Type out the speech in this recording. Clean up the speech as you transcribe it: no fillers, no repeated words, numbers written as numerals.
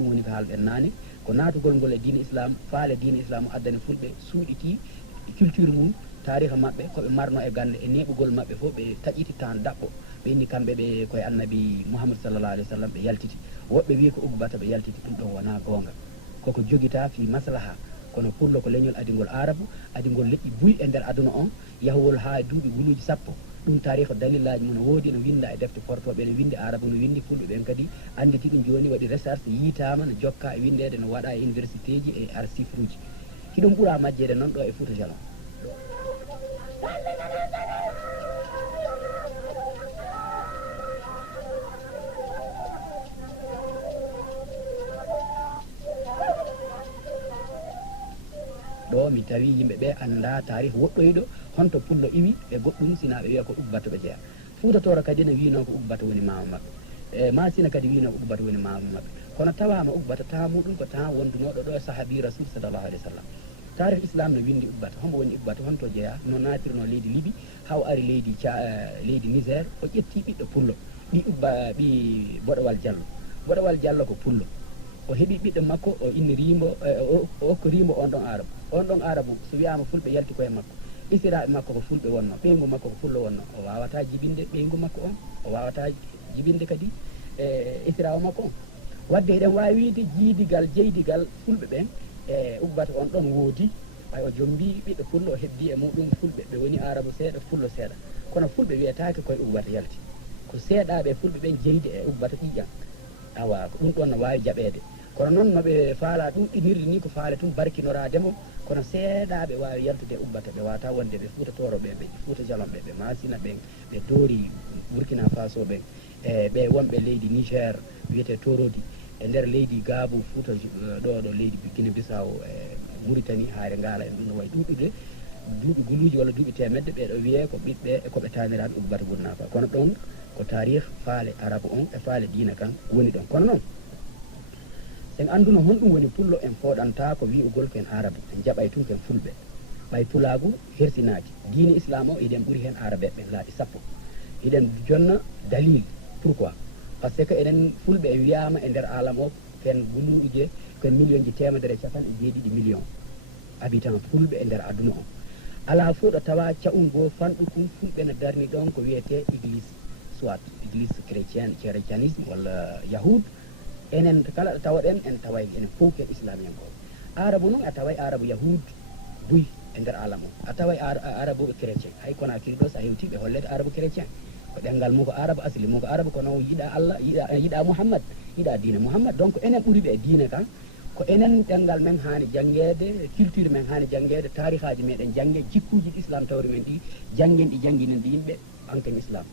ɗum woni ko haalɓen naane ko naatugol ngol e diine islam faale diine islam addani fulɓe suuɗiti culture mum tariha maɓɓe koɓe marno e gande e neɓugol maɓɓe fof ɓe taƴiti tan daɓɓo ɓe inni kamɓe ɓe koye annabi mouhamadou sallallah alih w sallam ɓe yaltiti woɓɓe wi ko ugbata ɓe yaltiti ɗum ɗon wona goonga koko jogita fi maslaha kono pullo ko leñol adigol arabu adigol leƴƴi buy e nder aduna on yahowol ha duuɓi guluji sappo ɗum tariha dalillaji mum no woodi no winda e defte portoɓe ne windi arabu no windi fulɓe ɓen kadi anditi ɗum joni waɗi recherche yiitama no jokka e windede no waɗa e université ji e archive uji hiɗum ɓuura majjede noon ɗo e Fouta Jalon ɗo mi tawi yimɓe ɓe anda tarih woɗɗoyɗo honto pullo iwi ɓe goɗɗum sina ɓe wiya ko ugbata ɓe jeeya fuutatoro kadi ne wino ko ugbata woni mama maɓɓe e masina kadi wino ko ugbata woni mama maɓɓe kono tawama ugbata tamuɗum ko tan wondunoɗo ɗo e sahabi rasul sallallahu alih w sallam tarih islam no windi ugbata hombo woni ugbata honto jeeya no natirno leydi Libi haw ari leydi Niger o ƴetti ɓiɗɗo pullo ɓi boɗowal diallo ko pullo o heeɓi ɓiɗɗo makko o innirimo o okkorimo on ɗon arabu so wiyama fulɓe yalti koye makko isiraɓe makko ko fulɓe wonno ɓeygu makko ko fullo wonno o wawata jibinde ɓeygu makko on o wawata jibinde kadi isirawo makko on wadde eɗen wawi wiide jiidigal jeydigal fulɓe ɓen e ugbata on ɗon woodi ay o jombi ɓiɗɗo pullo o heddi e muɗum fulɓe ɓe woni arabu seeɗa fullo seeɗa kono fulɓe wiyetake koye ugbata yalti ko seeɗaɓe fulɓe ɓen jeydi e ugbata ƴiƴan awa ko ɗum ɗon no wawi jaɓede kono noon noɓe faala ɗum ɗinirde ni ko faale tun barkinorademo kono seeɗaɓe wawi yaltude ugbata ɓe wata wonde ɓe Fuutatoro ɓe ɓe Fouta Jalon ɓe ɓe Masina ɓen ɓe Doori Burkina Faso ɓen e ɓe wonɓe leydi Niger wiyete Torodi e nder leydi Gabou Fouta ɗo leydi Guinée Bissau e Mauritanie haare ngala en ɗum no wayi ɗuɗɗude duuɓi guluji walla duuɓi temedde ɓeɗo wiye ko ɓiɓɓe e koɓe taniraɓe ugbata gurnafa kono ɗon ko tarih faale arabe on e faale diina kan woni ɗon kono noon en anduno honɗum woni pullo en fooɗanta ko wi'ugol ken arabu en jaɓay tun ken fulɓe ɓay pulagu hersinaki diine islam o eɗen ɓuuri hen arabe ɓen laaɓi sappo eɗen jonna dalil pourquoi par ce que enen fulɓe en wiyama e nder alam o ken guluɗuje ken million ji temedere capan e jeeɗiɗi million habitant fulɓe e nder aduna o ala fo ɗo tawa caɓungo fanɗukum fulɓe no darni ɗon ko wiyete église soit église chrétianisme walla yahoud enen kala ɗo tawaɗen en taway enen fof ken islamien ko arabu noon a taway arabu yahoud buy e nder alam o a taway arabu chrétien hay kono akili ɗo sa hewtiɓe hollede arabu chrétien ko ɗengal mum ko arabu asli mum ko arabu kono yiɗa Allah yiɗa Mouhammad yiɗa diine Mouhammad donc enen ɓuuri ɓe e diine kan ko enen ɗengal men hani jangguede culture men hani jangguede tarihaji meɗen jangge jikkuji islam tawri men ɗi janggen ɗi jangginen ɗi yimɓe anken islam